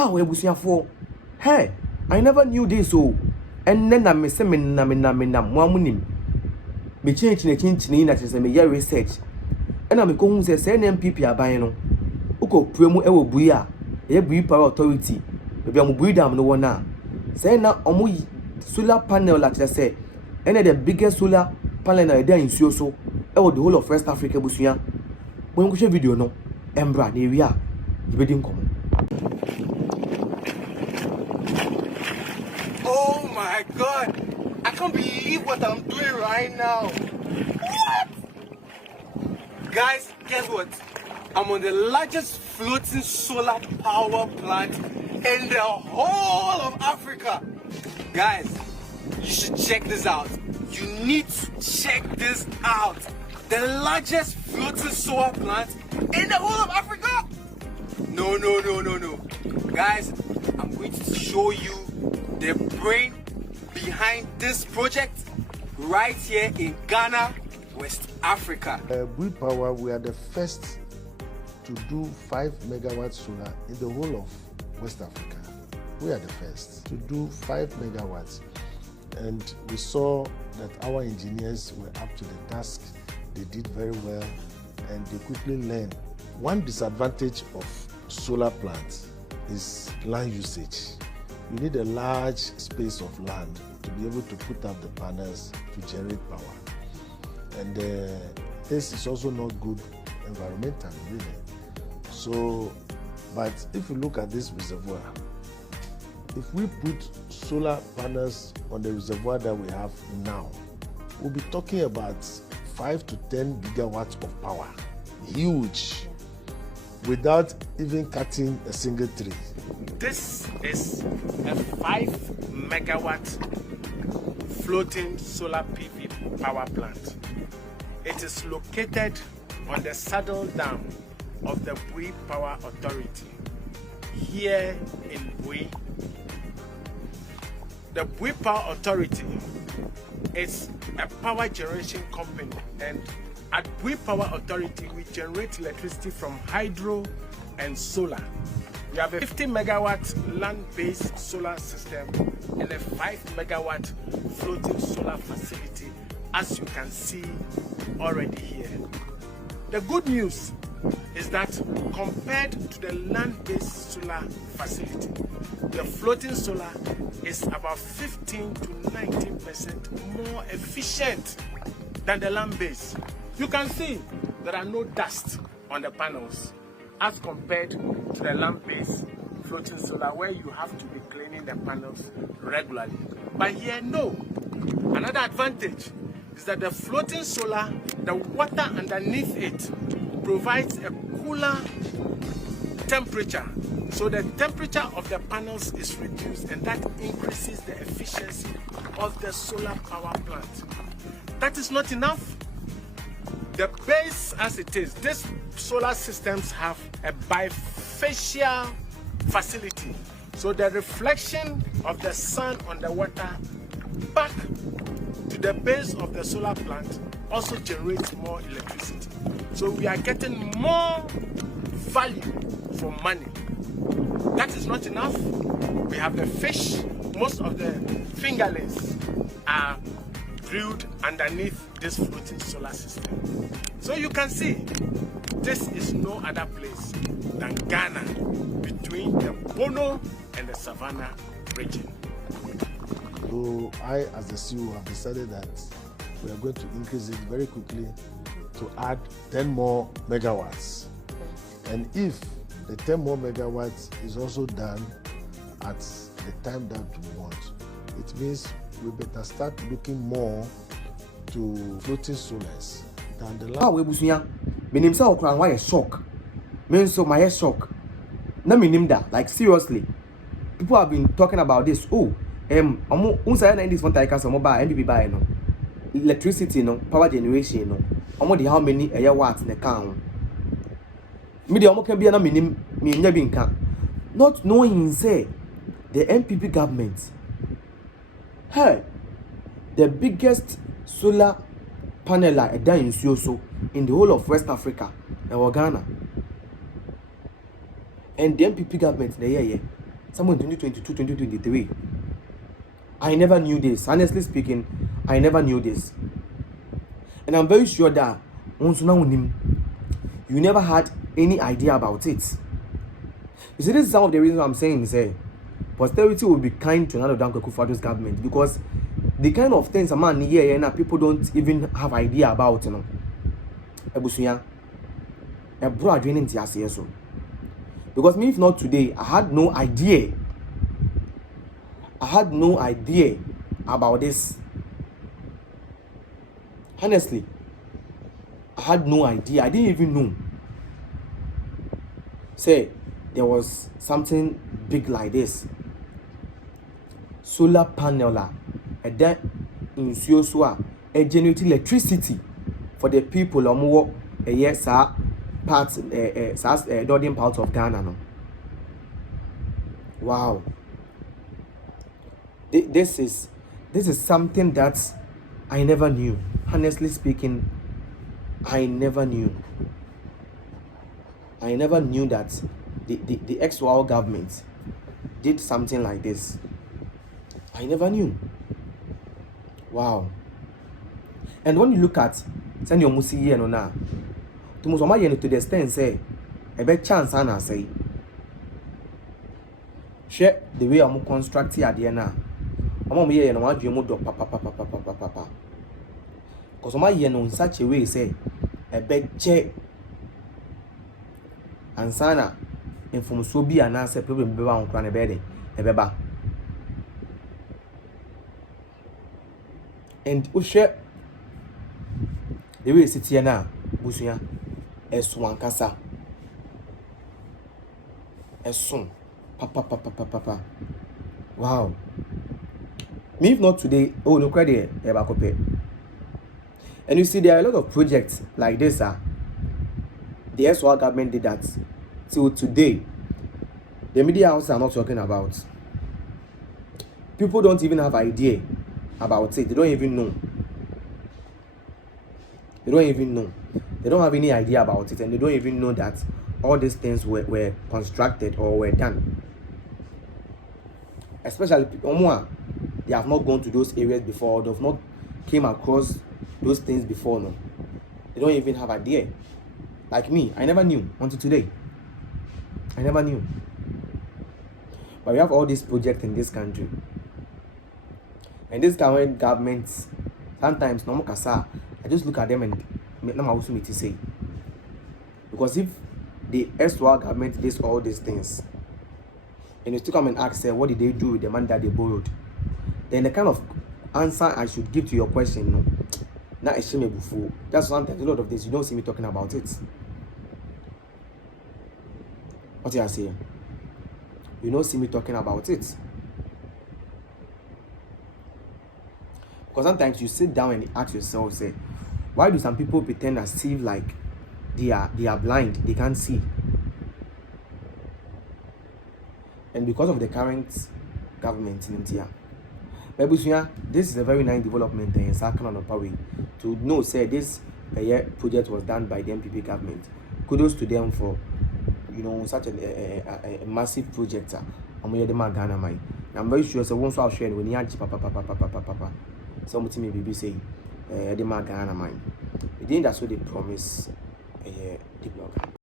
Wow, ebusiafo. Hey, I never knew this so. And then I me say me na mo amunim. Me change na say me research. And I me ko hu say NPP aban no. Uko premu e wo bui a, e bui power authority. Be am bui dam no wona. Say na omo solar panel like say, and the biggest solar panel na there in so the whole of West Africa busua. When you share video no, embra na wi a yebedi nkomo. Oh my God! I can't believe what I'm doing right now. What? Guys, guess what? I'm on the largest floating solar power plant in the whole of Africa. Guys, you should check this out. You need to check this out. The largest floating solar plant in the whole of Africa? No. Guys, I'm going to show you the brain behind this project right here in Ghana, West Africa. Bui Power, we are the first to do 5 megawatt solar in the whole of West Africa. We are the first to do 5 megawatts, and we saw that our engineers were up to the task. They did very well, and they quickly learned. One disadvantage of solar plants is land usage. You need a large space of land to be able to put up the panels to generate power, and this is also not good environmentally, really. So, but if you look at this reservoir, if we put solar panels on the reservoir that we have now, we'll be talking about 5 to 10 gigawatts of power. Huge. Without even cutting a single tree. This is a 5 megawatt floating solar PV power plant. It is located on the saddle dam of the Bui Power Authority here in Bui. The Bui Power Authority is a power generation company, and at Bui Power Authority we generate electricity from hydro and solar. We have a 50 megawatt land-based solar system and a 5 megawatt floating solar facility, as you can see already here. The good news is that compared to the land-based solar facility, the floating solar is about 15 to 19% more efficient than the land-based. You can see there are no dust on the panels as compared to the land-based floating solar, where you have to be cleaning the panels regularly. But here, no. Another advantage is that the floating solar, the water underneath it provides a cooler temperature, so the temperature of the panels is reduced, and that increases the efficiency of the solar power plant. That is not enough. The base as it is, these solar systems have a bifacial facility, so the reflection of the sun on the water back to the base of the solar plant also generates more electricity. So we are getting more value for money. That is not enough. We have the fish. Most of the fingerlings are drilled underneath this floating solar system. So you can see, this is no other place than Ghana, between the Bono and the Savannah region. So I, as the CEO, have decided that we are going to increase it very quickly to add 10 more megawatts. And if the 10 more megawatts is also done at the time that we want, it means we better start looking more to floating solars than the last. Ah, we busunya. Minim sa okran why shock. Me so my shock. Na minim da, like seriously. People have been talking about this. Oh, unsa na this one take us mobile NPP buy no. Electricity no, power generation no. Omo dey how many watts na can. Me dey omo can be na minim me nya bi nka. Not knowing say the NPP government, hey, the biggest solar panel in the whole of West Africa and Ghana. And the NPP government, Someone 2022, 2023. I never knew this. Honestly speaking, I never knew this. And I'm very sure that you never had any idea about it. You see, this is some of the reasons I'm saying, say, posterity will be kind to Nana Addo Akufo-Addo's government, because the kind of things a man here and people don't even have idea about, you know. Ebusuya, ebro adwene nti ase so. Because me, if not today, I had no idea about this. Honestly, I had no idea. I didn't even know. Say, there was something big like this. Solar panel and then in so generate electricity for the people more yes parts northern parts of Ghana. No? Wow. This is something that I never knew. Honestly speaking, I never knew. I never knew that the ex-Wao government did something like this. I never knew. Wow. And when you look at send your musi here no na, to musoma yen to the extent say a bit chance and say share the way I'm constructing at the end now. I'm here and want you do papa. Because my yen in such a way say a bit check and sana and from so be an answer problem be on cran a bedding a beba. And Ushe the way sit here now, Busuya, S1 Casa, S1, papa. Wow. Me, if not today, oh, no credit, Ebakope. And you see, there are a lot of projects like this. The SWA government did that till today. The media houses are not talking about. People don't even have idea about it. They don't even know. They don't have any idea about it, and they don't even know that all these things were constructed or were done. Especially they have not gone to those areas before, they have not came across those things before. No, they don't even have idea. Like me, I never knew until today. I never knew. But we have all these projects in this country. And this current governments, sometimes no more kasa, I just look at them and make them also me to say. Because if the SWA government did all these things, and you still come and ask what did they do with the money that they borrowed, then the kind of answer I should give to your question, no, not a shame before. That's sometimes a lot of this you don't see me talking about it. What do I say? You don't see me talking about it. Because sometimes you sit down and ask yourself, say, why do some people pretend as if like they are blind, they can't see? And because of the current government in India, this is a very nice development in Sakana Way to know say this project was done by the MPP government. Kudos to them for such a massive project. I'm very sure so once I'll share when you papa. Somebody may be saying, the Ghana mine. That's what they promise the blogger.